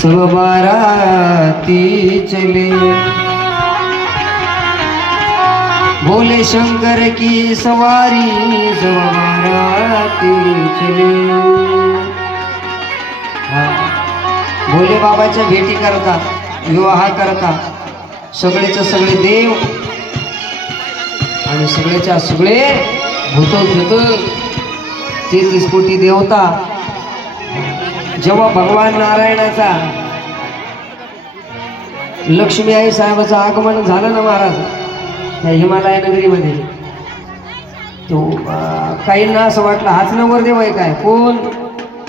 सर्व बाराती चले बोले शंकर की सवारी सर्व बाराती चले भोले बाबाच्या भेटी करता विवाह करता सगळेचे सगळे देव आणि सगळेच्या सगळे भूत भूत तेहतीस कोटी देवता जेव्हा भगवान नारायणाचा लक्ष्मी आई साहेबाचं आगमन झालं ना महाराज त्या हिमालय नगरीमध्ये तो काहींना असं वाटलं हाच नवरदेव आहे काय? कोण?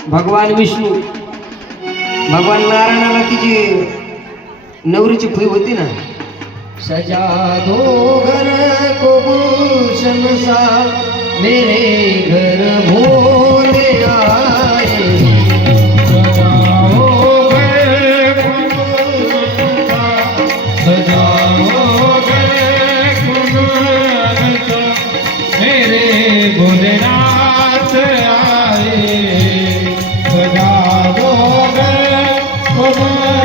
भगवान विष्णू. भगवान नारायणाला तिची नवरीची फुई होती ना? सजा दो घर को गुलशन सा मेरे घर भोले आ मेरे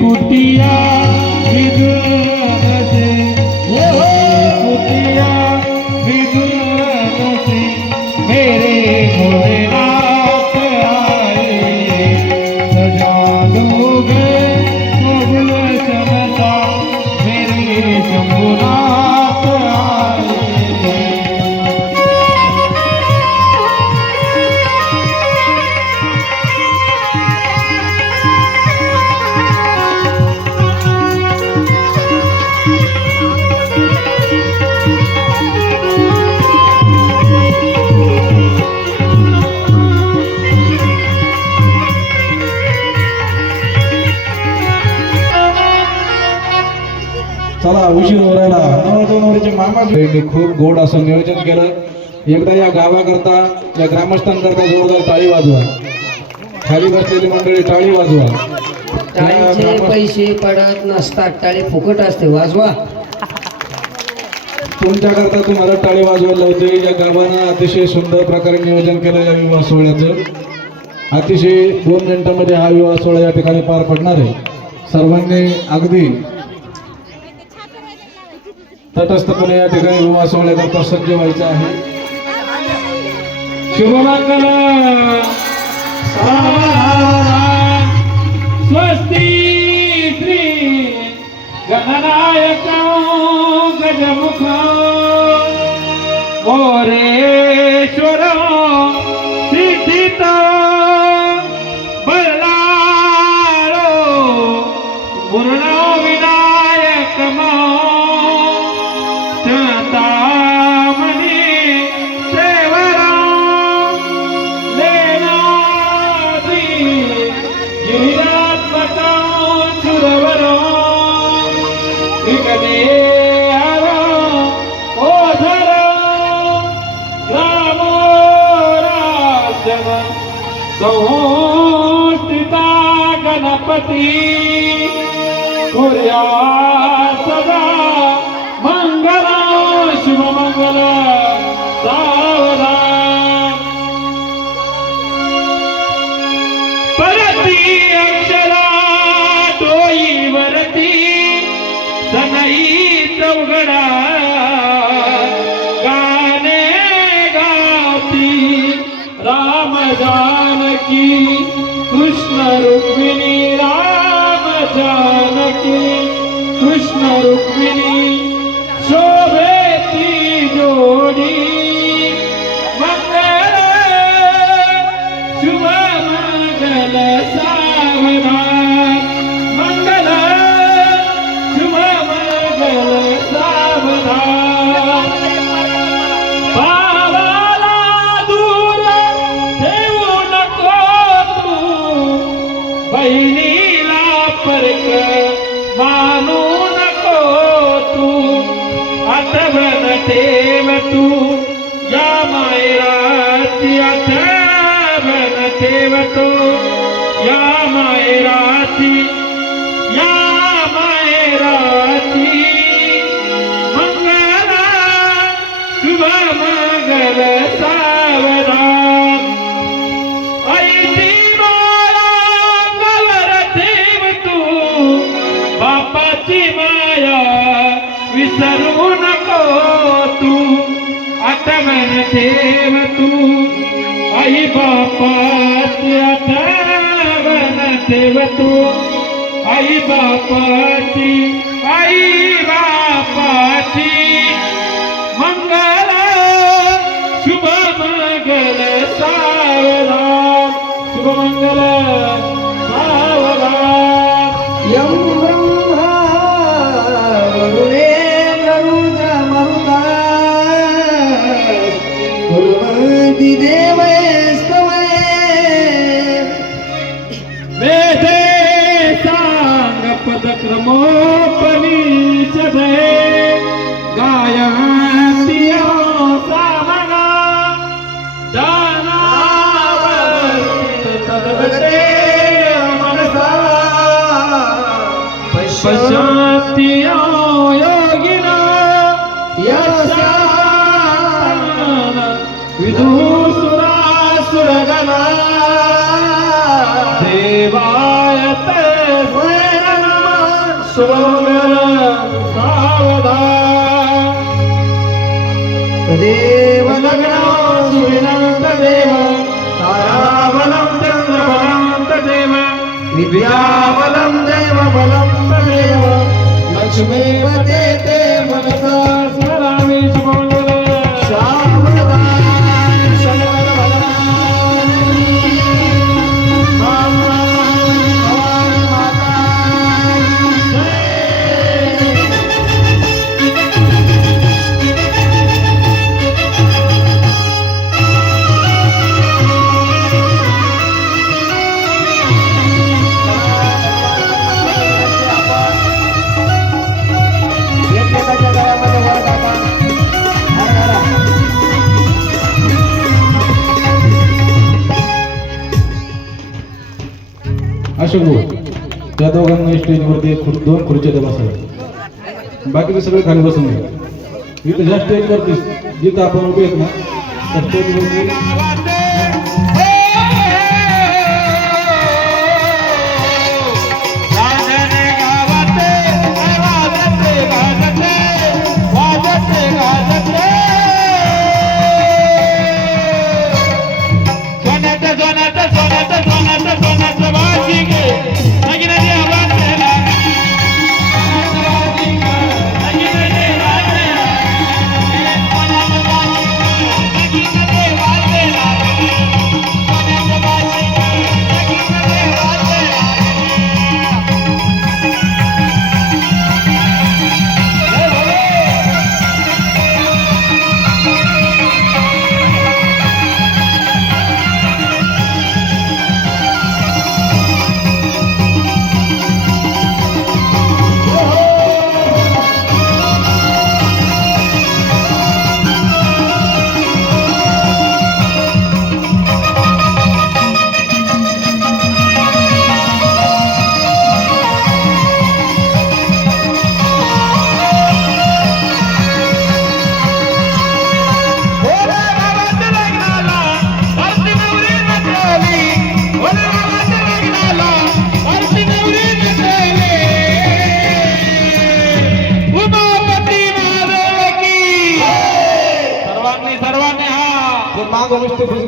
কুটিয়া उशीर हो राहिला. नवरदेवाचे मामा यांनी खूप गोड असं नियोजन केलं. एकदा या गावाकरता या ग्रामस्थांकरता जोरदार टाळी वाजवा. खाली बसलेली मंडळी टाळी वाजवा. या टाळीचे पैसे पडत नसतात टाळी फुकट असते. वाजवा. तुमच्याकरता तुम्हाला टाळी वाजवायला लावते या गावानं अतिशय सुंदर प्रकारे नियोजन केलं या विवाह सोहळ्याचं. अतिशय दोन मिनिटांमध्ये हा विवाह सोहळा या ठिकाणी पार पडणार आहे. सर्वांनी अगदी तटस्थपणे या ठिकाणी विवाह सोहळ्याकरता सज्ज व्हायचं आहे. शुभमंगल ગૌ ગણપતિ जानकी कृष्ण रुक्मिणी राम जानकी कृष्ण रुक्मिणी। तू या मायराची आठवण ठेवतो या मायराची ठेव तू आई बापाची आई बापाची मंगल शुभ मंगल विद्याबलं देवबलं तदेव लक्ष्मीपते ते मनसा स्मरामि त्या स्टेजवरती खुर- दोन खुर्च्या द्या बसाव्या बाकीचे सगळे खाली बसून घ्या इथं ज्या स्टेजवरती जिथं आपण उभे आहेत ना त्या स्टेजवरती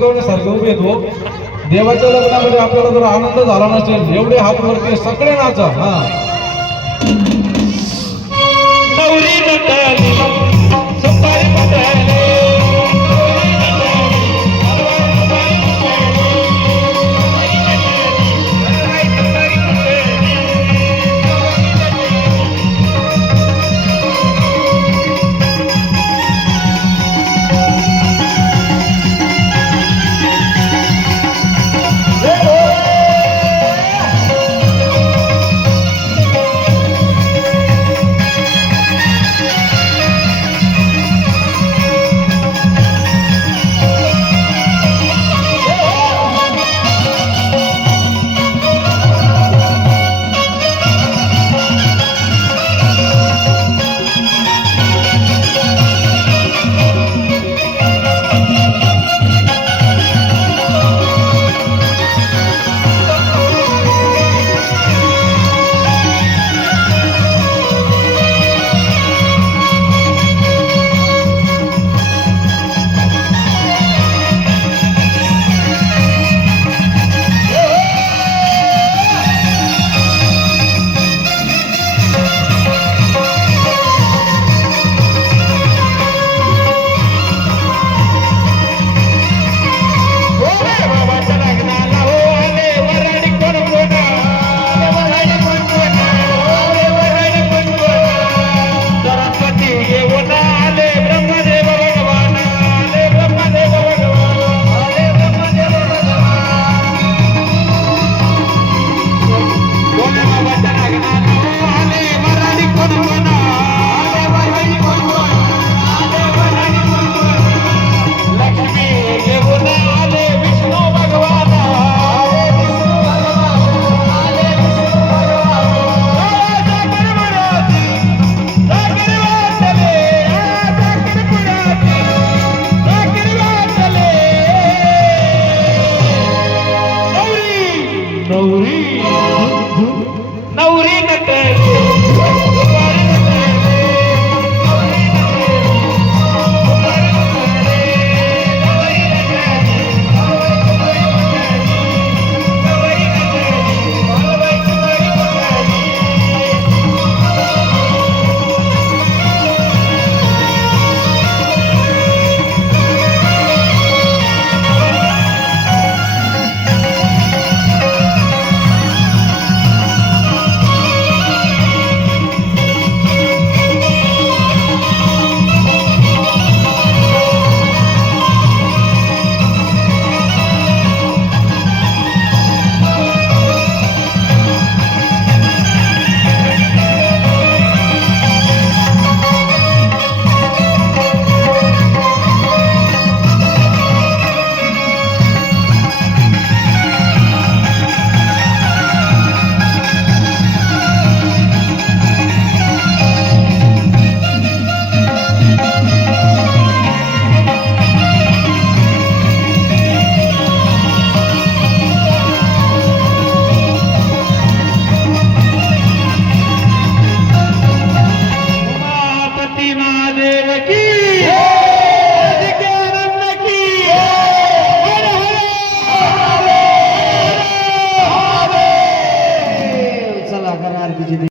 शिकवण्यासारखं उभे येतो हो. देवाच्या लग्नामध्ये आपल्याला जर आनंद झाला नसेल एवढे हात वरती सगळे नाचा हा.